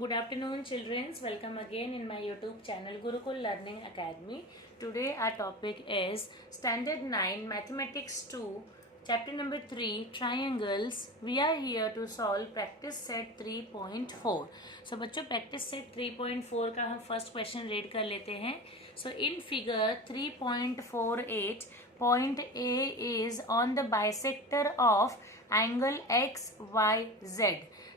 Good afternoon, children. Welcome again in my YouTube channel Gurukul Learning Academy. Today our topic is Standard 9 Mathematics 2, Chapter number 3 Triangles. We are here to solve practice set 3.4. So बच्चों practice set 3.4 का हम first question read कर लेते हैं. So in figure 3.48, point A is on the bisector of angle XYZ.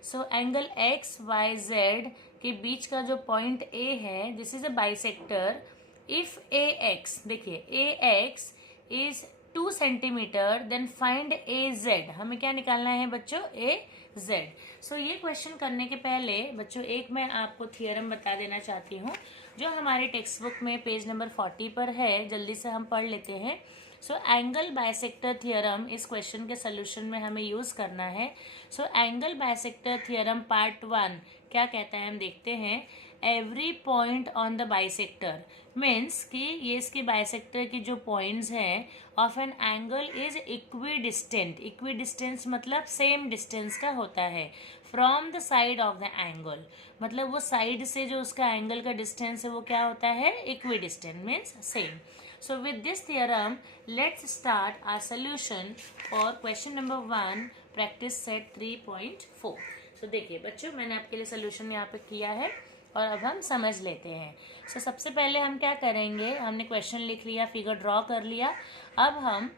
So angle X Y Z के बीच का जो पॉइंट ए है, this is a bisector. If A X, देखिए A X is 2 centimetre, then find A Z. हमें क्या निकालना है बच्चों? ए जेड. सो ये क्वेश्चन करने के पहले बच्चों एक मैं आपको थियरम बता देना चाहती हूँ जो हमारे टेक्स्ट बुक में पेज नंबर 40 पर है. जल्दी से हम पढ़ लेते हैं. सो एंगल बाइसेक्टर थियरम इस क्वेश्चन के सोल्यूशन में हमें यूज करना है. So angle bisector theorem part 1 क्या कहता है हम देखते हैं. Every point on the bisector means कि ये इसके बाइसेक्टर की जो पॉइंट्स हैं of an angle is equi distant. Equi distance मतलब सेम डिस्टेंस का होता है from the side of the angle. मतलब वो साइड से जो उसका एंगल का डिस्टेंस है वो क्या होता है? Equi distant means same. So with this theorem, let's start our solution for question number 1, practice set 3.4. So देखिए बच्चों मैंने आपके लिए solution यहाँ पे किया है और अब हम समझ लेते हैं. So सबसे पहले हम क्या करेंगे, हमने question लिख लिया, फिगर ड्रॉ कर लिया. अब हम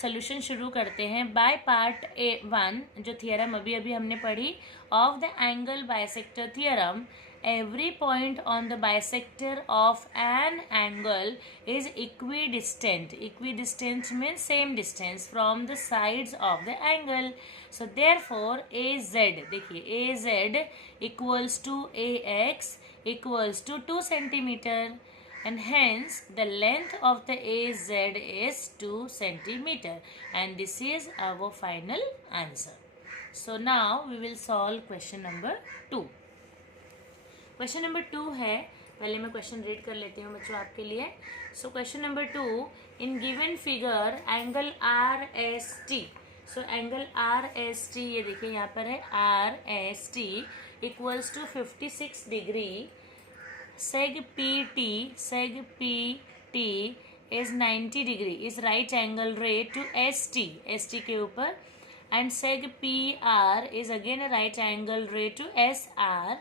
सोल्यूशन शुरू करते हैं बाय पार्ट A1 जो थियरम अभी अभी हमने पढ़ी. Of the angle bisector theorem, every point on the bisector of an angle is equidistant. Equidistant means same distance from the sides of the angle. So therefore AZ, देखिए AZ equals to AX equals to 2 centimeter and hence the length of the AZ is 2 centimeter and this is our final answer. So now we will solve question number 2. Question number 2 है, पहले मैं question read कर लेती हूँ बच्चों आपके लिए. So question number 2, in given figure angle R S T. So angle R S T ये देखिए यहाँ पर है R S T equals to 56 degree. Seg P T is 90 degree, is right angle ray to S T के ऊपर. And seg P R is again a right angle ray to S R.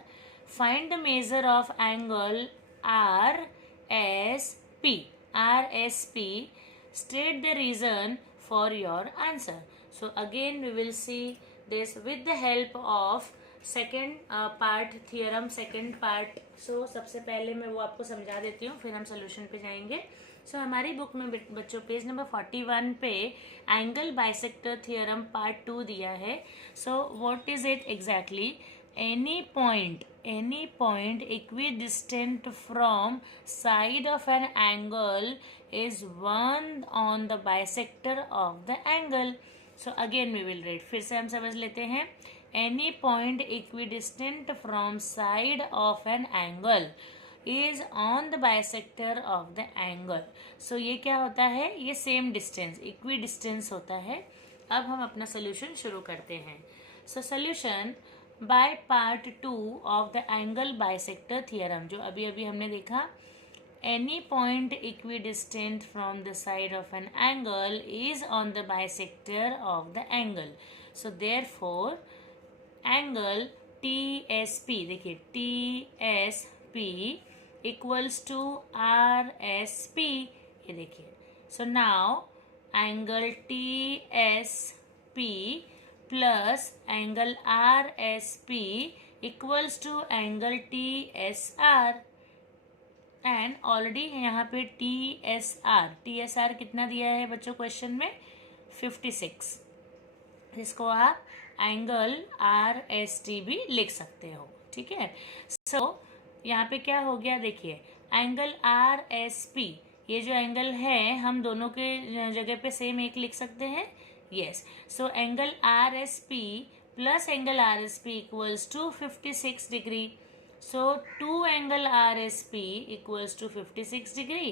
Find the measure of angle RSP. State the reason for your answer. So again we will see this with the help of second part theorem, second part. So सबसे पहले मैं वो आपको समझा देती हूँ, फिर हम सोल्यूशन पे जाएंगे. सो हमारी बुक में बच्चों पेज नंबर 41 पे एंगल बाइसेक्टर थियरम पार्ट 2 दिया है. So what is it exactly? any point equidistant from side of an angle is one on the bisector of the angle. So again we will read, फिर से हम समझ लेते हैं. any point equidistant from side of an angle is on the bisector of the angle. So ये क्या होता है? ये सेम डिस्टेंस इक्वी डिस्टेंस होता है. अब हम अपना सोल्यूशन शुरू करते हैं. So solution by part 2 of the angle bisector theorem जो अभी अभी हमने देखा. Any point equidistant from the side of an angle is on the bisector of the angle. So therefore angle T S P, देखिए T S P equals to R S P. ये देखिए. So now angle T S P plus angle R S P equals to angle T S R. And already यहाँ पे T S are कितना दिया है बच्चों question में? 56. जिसको आप एंगल आर एस टी भी लिख सकते हो. ठीक है. सो यहाँ पे क्या हो गया देखिए, एंगल आर एस पी ये जो एंगल है हम दोनों के जगह पे सेम एक लिख सकते हैं. Yes. So angle RSP plus angle RSP equals to 56 degree. So 2 angle RSP equals to 56 degree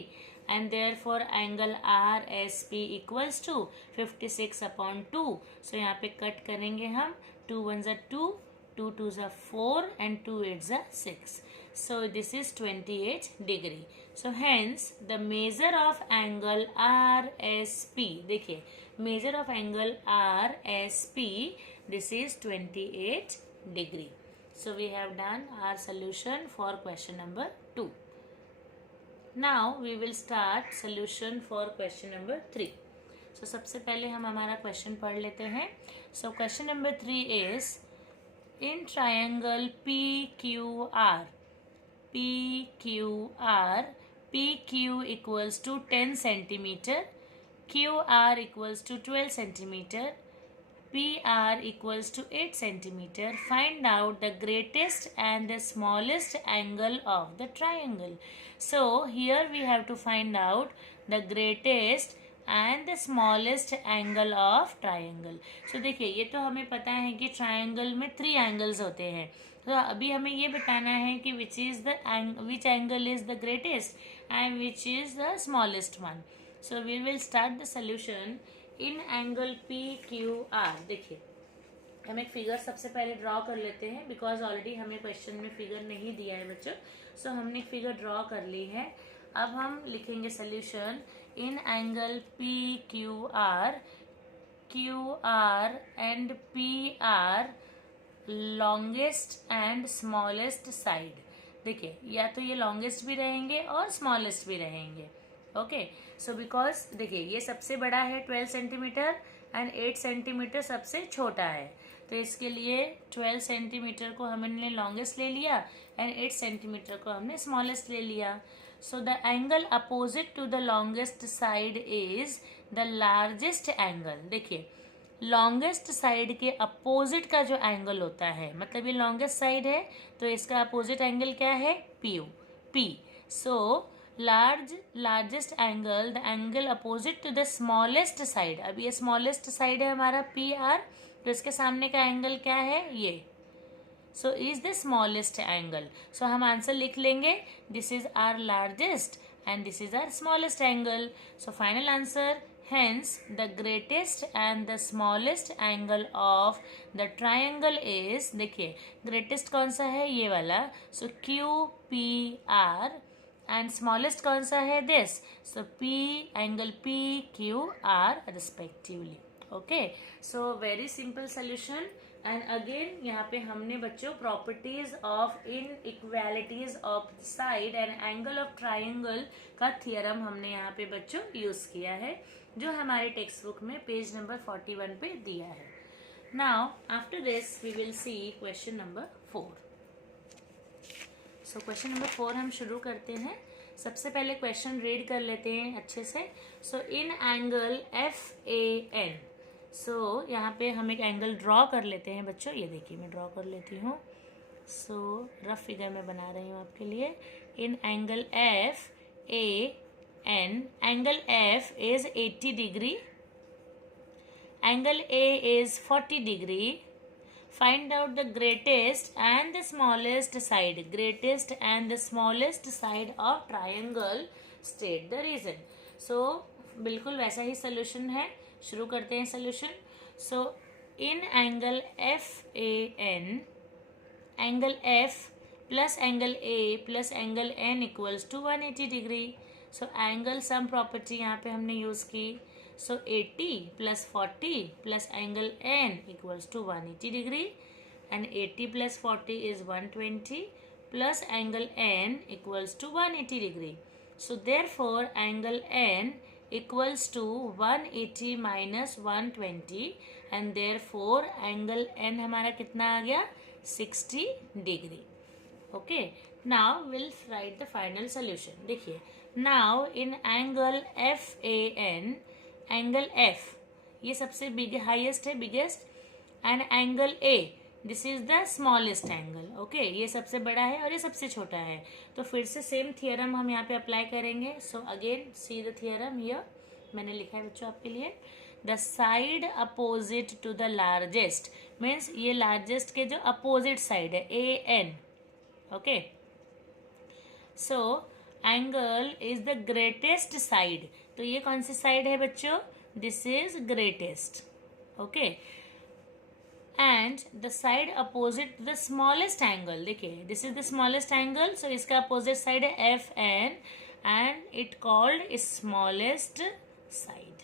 and therefore angle RSP equals to 56 upon 2. So यहाँ पे कट करेंगे हम. 2 1 2, 2 2s are 4 and 2 8s are 6. So this is 28 degree. So hence the measure of angle RSP, देखिए measure of angle RSP, this is 28 degree. So we have done our solution for question number 2. Now we will start solution for question number 3. So सबसे पहले हम हमारा question पढ़ लेते हैं. So question number 3 is in triangle PQR, PQ equals to 10 centimeter, QR equals to 12 centimeter, PR equals to 8 centimeter. Find out the greatest and the smallest angle of the triangle. So here we have to find out the greatest and the smallest angle of triangle. So देखिए ये तो हमें पता है कि triangle में 3 angles होते हैं. तो अभी हमें ये बताना है कि which angle is the greatest and which is the smallest one. So we will start the solution in angle PQR. देखिए हम एक फिगर सबसे पहले ड्रॉ कर लेते हैं बिकॉज ऑलरेडी हमें क्वेश्चन में फिगर नहीं दिया है बच्चों. सो हमने फिगर ड्रॉ कर ली है. अब हम लिखेंगे solution in angle PQR, QR and PR longest and smallest side. देखिए या तो ये लॉन्गेस्ट भी रहेंगे और स्मॉलेस्ट भी रहेंगे. ओके सो बिकॉज देखिए ये सबसे बड़ा है 12 सेंटीमीटर एंड 8 सेंटीमीटर सबसे छोटा है. तो इसके लिए 12 सेंटीमीटर को हमने लॉन्गेस्ट ले लिया एंड 8 सेंटीमीटर को हमने स्मॉलेस्ट ले लिया. So the angle opposite to the longest side is the largest angle. देखिए लॉन्गेस्ट साइड के अपोजिट का जो एंगल होता है, मतलब ये लॉन्गेस्ट साइड है तो इसका अपोजिट एंगल क्या है? P. So largest angle, the angle opposite to the smallest side. अब ये स्मॉलेस्ट साइड है हमारा PR, तो इसके सामने का एंगल क्या है? ये. So is the smallest angle. So हम आंसर लिख लेंगे this is our largest and this is our smallest angle. So final answer hence the greatest and the smallest angle of the triangle is, देखिए greatest कौन सा है? ये वाला. so QPR and smallest कौन सा है? this. so angle PQR respectively. okay so very simple solution. And again यहाँ पे हमने बच्चों properties of inequalities of side and angle of triangle का थियरम हमने यहाँ पे बच्चों यूज किया है जो हमारे टेक्स्ट बुक में पेज नंबर 41 पे दिया है. Now after this we will see question number 4. So question number 4 हम शुरू करते हैं. सबसे पहले क्वेश्चन रीड कर लेते हैं अच्छे से. सो इन एंगल FAN. सो यहाँ पे हम एक एंगल ड्रॉ कर लेते हैं बच्चों. ये देखिए मैं ड्रॉ कर लेती हूँ. सो रफ फिगर में बना रही हूँ आपके लिए. In angle FAN, angle F is 80 degree, angle A is 40 degree. Find out the greatest and the smallest side. Greatest and the smallest side of triangle. State the reason. So बिल्कुल वैसा ही solution है. शुरू करते हैं solution. So in angle FAN, angle F plus angle A plus angle N equals to 180 degree. So angle sum property यहाँ पे हमने यूज की. सो 80 plus 40 plus angle N equals to 180 degree and 80 plus 40 is 120 plus angle N equals to 180 degree. So therefore angle N equals to 180 minus 120 and therefore angle N हमारा कितना आ गया? 60 degree. Okay now will write the final solution. देखिए now in angle FAN, angle F ये सबसे highest है, biggest, and angle A this is the smallest angle. Okay ये सबसे बड़ा है और ये सबसे छोटा है. तो फिर से सेम थियरम हम यहाँ पे अप्लाई करेंगे. So again see the theorem here. मैंने लिखा है बच्चों आपके लिए. The side opposite to the largest means ये लार्जेस्ट के जो अपोजिट साइड है AN. Okay so angle is the greatest side. तो ये कौन सी साइड है बच्चों? This is greatest. Okay and the side opposite the smallest angle. देखिए, this is the smallest angle, so इसका opposite side है FN and it called is smallest side.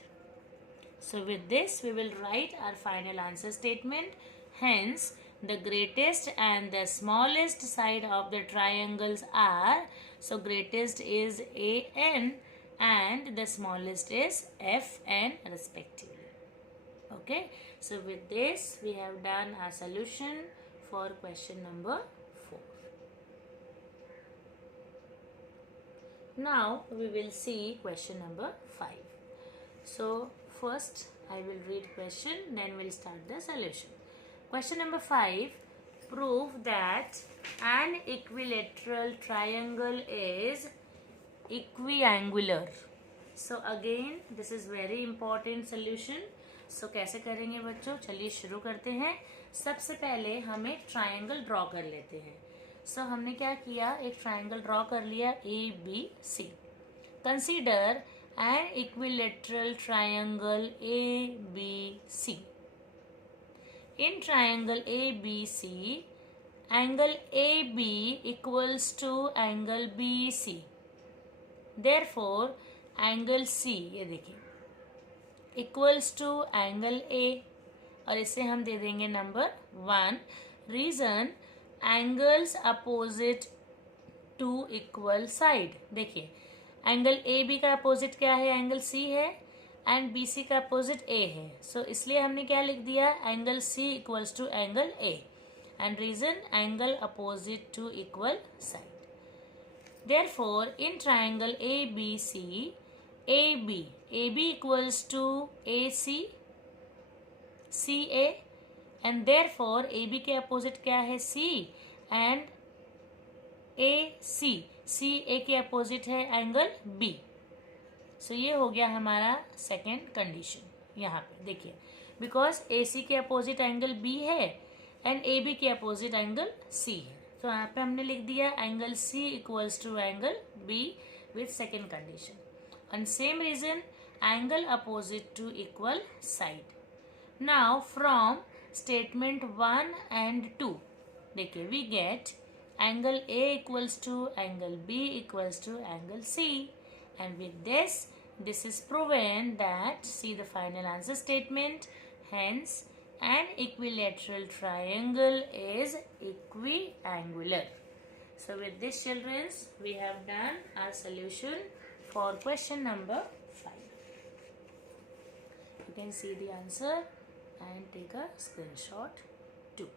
So with this we will write our final answer statement. Hence the greatest and the smallest side of the triangles are, so greatest is AN and the smallest is FN respectively. Okay, so with this we have done our solution for question number 4. Now we will see question number 5. So first I will read question, then we'll start the solution. Question number 5. Prove that an equilateral triangle is equiangular. So again this is very important solution. So कैसे करेंगे बच्चों, चलिए शुरू करते हैं. सबसे पहले हम एक ट्राइंगल ड्रॉ कर लेते हैं. सो हमने क्या किया, एक ट्राइंगल ड्रॉ कर लिया ABC. Consider an equilateral triangle ABC. In triangle ABC, angle AB equals to angle BC. Therefore, angle C, ये देखिए, equals to angle A, और इसे हम दे देंगे number 1. Reason, angles opposite to equal side. देखिए, एंगल AB का opposite क्या है, एंगल C है, एंड BC का अपोजिट A है. सो इसलिए हमने क्या लिख दिया, angle C equals to angle A, and reason angle opposite to equal side. Therefore in triangle ABC, AB equals to AC, CA, and therefore AB के opposite क्या है, C, and AC, CA के opposite है angle B. So ये हो गया हमारा second condition. यहाँ पे देखिए, बिकॉज AC के अपोजिट एंगल B है एंड AB के अपोजिट एंगल C है. तो यहाँ पे हमने लिख दिया angle C equals to angle B with second condition. And same reason, angle opposite to equal side. Now from statement 1 and 2, देखिए, we get angle A equals to angle B equals to angle C, and with this is proven that, see the final answer statement, hence an equilateral triangle is equiangular. So with this, children, we have done our solution for question number 5. You can see the answer and take a screenshot too.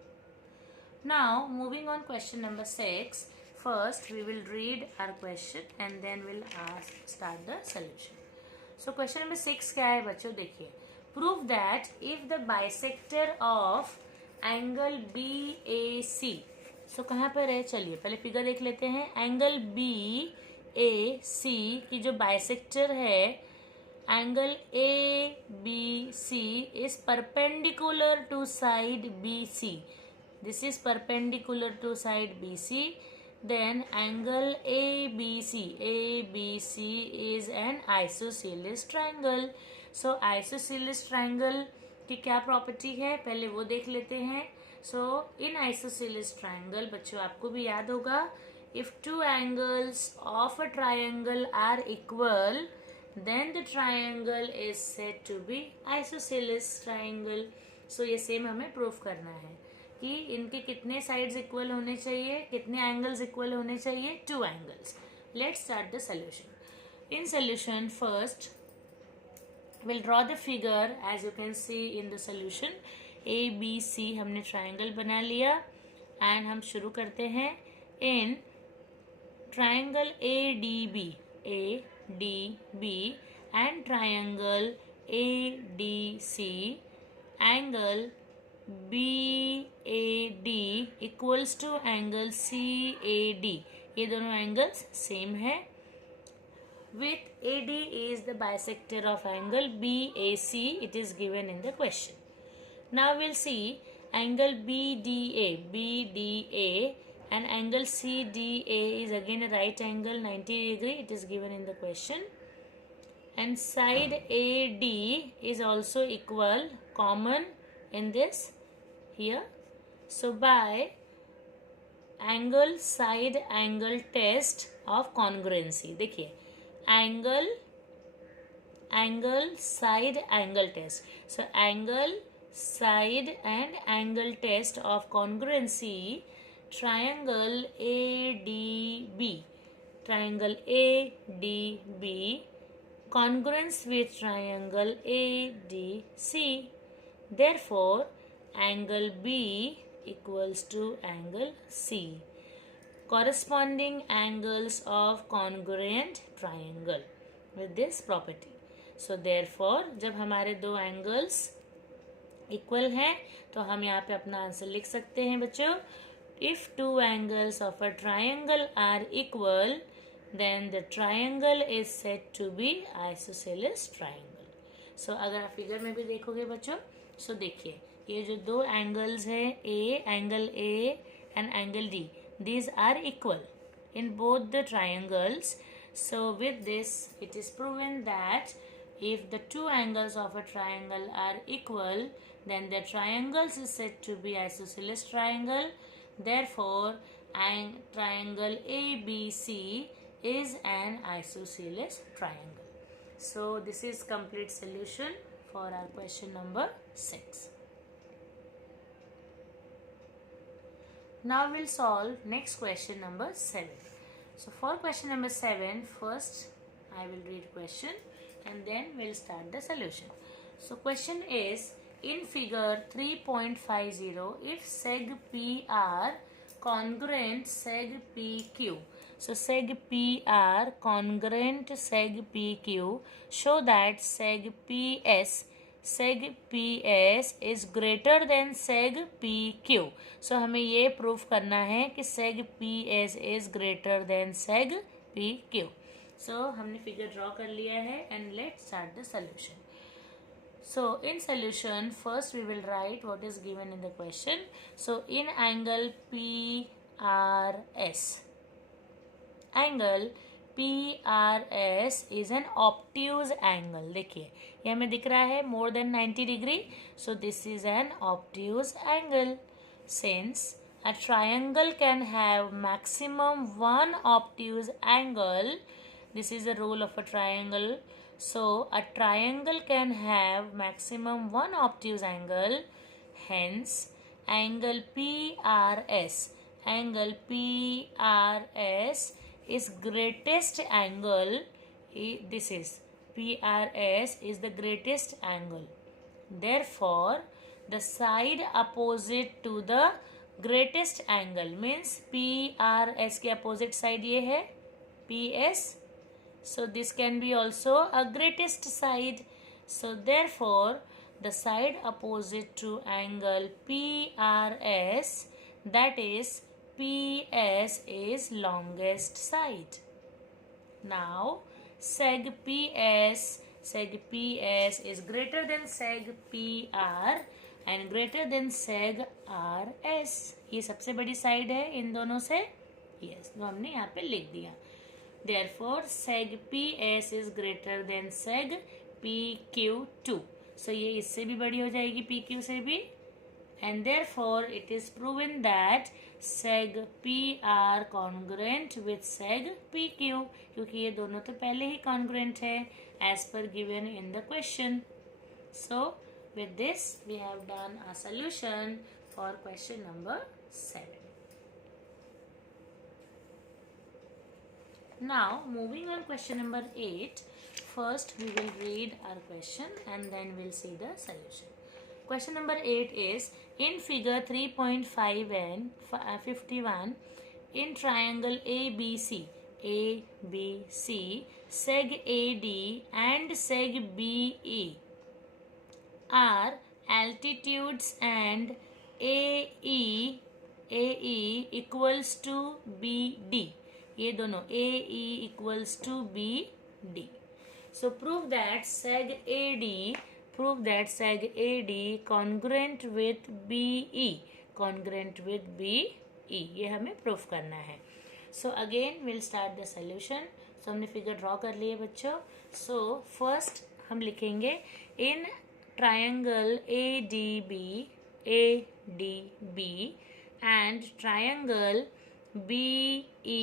Now moving on question number 6. First we will read our question and then we'll start the solution. So question number 6 क्या है बच्चों, देखिए, prove that if the bisector of angle BAC, so कहाँ पर है, चलिए पहले figure देख लेते हैं. एंगल BAC की जो बाइसेक्टर है angle ABC is perpendicular to side BC. This is perpendicular to side BC. Then angle ABC is an isosceles triangle. So isosceles triangle की क्या प्रॉपर्टी है, पहले वो देख लेते हैं. So in isosceles triangle, बच्चों आपको भी याद होगा, if two angles of a triangle are equal, then the triangle is said to be isosceles triangle. So ये सेम हमें प्रूफ करना है कि इनके कितने साइड्स इक्वल होने चाहिए, कितने एंगल्स इक्वल होने चाहिए, 2 angles. Let's start the solution. In solution first we'll draw the figure as you can see in the solution. ABC हमने ट्राइंगल बना लिया एंड हम शुरू करते हैं. In triangle ADB and triangle ADC, angle BAD equals to angle CAD. ये दोनों angles same है. With AD is the bisector of angle BAC. It is given in the question. Now we'll see angle BDA and angle CDA is again a right angle 90 degree. It is given in the question. And side AD is also equal, common in this. here. So by angle side angle test of congruency, देखिए angle side angle test. So angle side and angle test of congruency, triangle ADB, triangle ADB congruence with triangle ADC. Therefore angle B equals to angle C, corresponding angles of congruent triangle with this property. So therefore जब हमारे दो angles equal हैं तो हम यहाँ पे अपना answer लिख सकते हैं बच्चों. If two angles of a triangle are equal, then the triangle is said to be isosceles triangle. So अगर आप फिगर में भी देखोगे बच्चों, so देखिए ये जो दो एंगल्स हैं angle A and angle D, these are equal in both the triangles. So with this it is proven that if the two angles of a triangle are equal, then the triangles is said to be isosceles triangle. Therefore triangle ABC is an isosceles triangle. So this is complete solution for our question number 6. Now we'll solve next question number 7. So for question number 7, first I will read question and then we'll start the solution. So question is, in figure 3.50, if seg PR congruent seg PQ. So seg PR congruent seg PQ, show that seg PS is greater than seg PQ. So हमें ये proof करना है कि seg PS is greater than seg PQ. So हमने figure draw कर लिया है and let's start the solution. So in solution, first we will write what is given in the question. So in angle PRS, angle PRS is an obtuse angle. देखिए ये हमें दिख रहा है more than 90 degree. So this is an obtuse angle. Since a triangle can have maximum one obtuse angle, this is the rule of a triangle. So a triangle can have maximum one obtuse angle. Hence angle PRS is greatest angle. This is PRS is the greatest angle. Therefore the side opposite to the greatest angle means PRS के opposite side ये है PS. So this can be also a greatest side. So therefore the side opposite to angle PRS, that is PS, is longest side. Now seg PS is greater than seg PR and greater than seg RS. ये सबसे बड़ी side है इन दोनों से. Yes, तो हमने यहाँ पे लिख दिया. Therefore seg PS is greater than seg PQ2. So ये इससे भी बड़ी हो जाएगी PQ से भी. And therefore it is proven that seg PR congruent with seg PQ, क्योंकि ये दोनों तो पहले ही congruent है as per given in the question. So with this we have done a solution for question number 7. Now moving on question number 8. First we will read our question and then we'll see the solution. Question number 8 is, in figure 3.5 and 51, in triangle ABC, seg AD and seg BE are altitudes and AE equals to BD. ये दोनों AE equals to BD. So prove that seg AD congruent with BE, ये हमें proof करना है. So again we'll start the solution. So हमने figure draw कर लिए बच्चों. So first हम लिखेंगे in triangle ADB ADB and triangle BEA,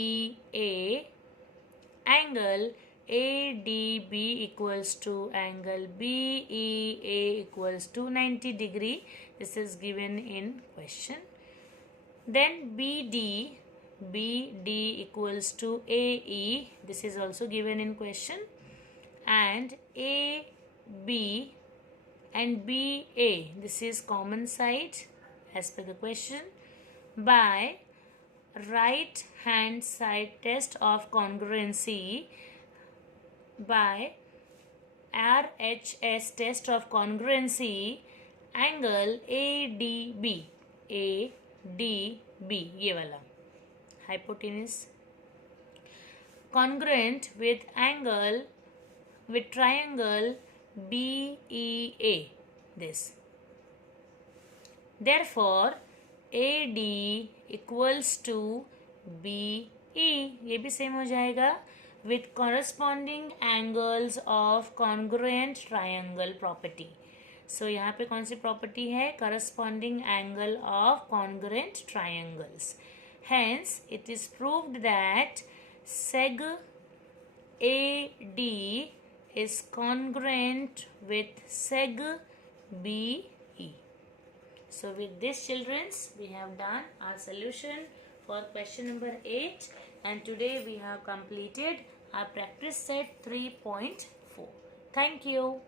angle ADB equals to angle BEA equals to 90 degree. This is given in question. Then BD equals to AE. This is also given in question. And AB and BA, this is common side as per the question. By right hand side test of congruency, by RHS test of congruency, angle ADB ये वाला hypotenuse congruent with angle with triangle BEA, this. Therefore AD equals to BE, ये भी same हो जाएगा, with corresponding angles of congruent triangle property. So यहाँ पे कौन सी property है? corresponding angle of congruent triangles. Hence it is proved that seg AD is congruent with seg BE. So with this, childrens, we have done our solution for question number 8, and today we have completed our practice set 3.4. Thank you.